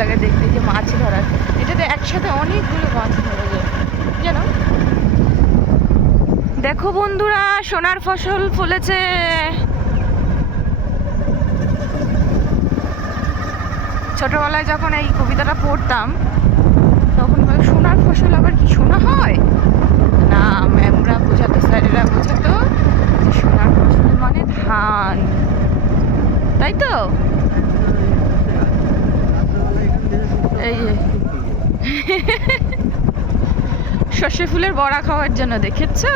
লাগে দেখতে, যে মাছ ধরার। এটাতে একসাথে অনেকগুলো মাছ ধরা যায় জানো। দেখো বন্ধুরা, সোনার ফসল ফলেছে। ছোটবেলায় যখন এই কবিতাটা পড়তাম তখন সোনার ফসল আবার কি শোনা হয় না, ম্যামরা বোঝাতো, স্যারেরা বোঝাতো সোনার ফসল মানে ধান, তাই তো। এই সর্ষে ফুলের বড়া খাওয়ার জন্য দেখেছো,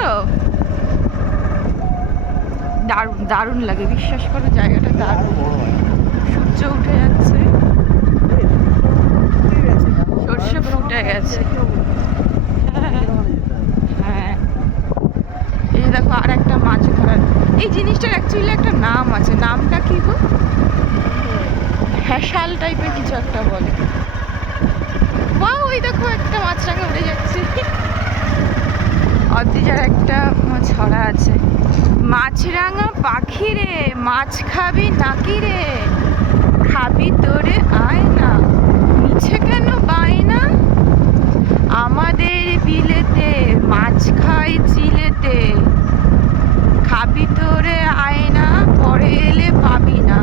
দারুণ দারুণ লাগে, বিশ্বাস করো জায়গাটা দারুণ। সূর্য উঠে যাচ্ছে, সর্ষে ফুটে গেছে। হ্যাঁ, এই যে দেখো আর একটা মাছ ধরার। এই জিনিসটার অ্যাকচুয়ালি একটা নাম আছে, নামটা কি গো? হ্যাশাল টাইপের কিছু একটা বলে। বা ওই দেখো একটা মাছরাঙা উড়ে যাচ্ছে। অদ্রিজার একটা ছড়া আছে, মাছরাঙা পাখি রে মাছ খাবি নাকি রে, খাবি তোরে আয় না, মিছে কেন বায়না, আমাদের বিলেতে মাছ খাই চিলেতে, খাবি তোরে আয় না, পরে এলে পাবি না।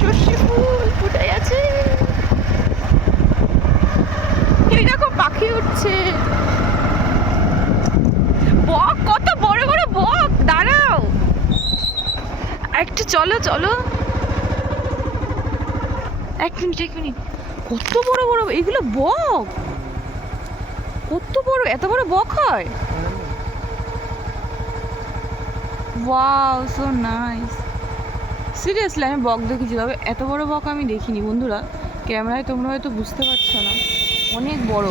সর্ষে ফুল ফুটে আছে, এই দেখো পাখি উঠছে। বক, কত বড় বড় বক, দাঁড়াও একটু, চলো চলো, এক মিনিট এক মিনিট। কত বড় বড় এগুলো বক, কত বড়, এত বড় বক হয়। Wow, so nice. সিরিয়াসলি আমি বক দেখেছি, তবে এত বড় বক আমি দেখিনি বন্ধুরা। ক্যামেরায় তোমরা হয়তো বুঝতে পারছো না, অনেক বড়।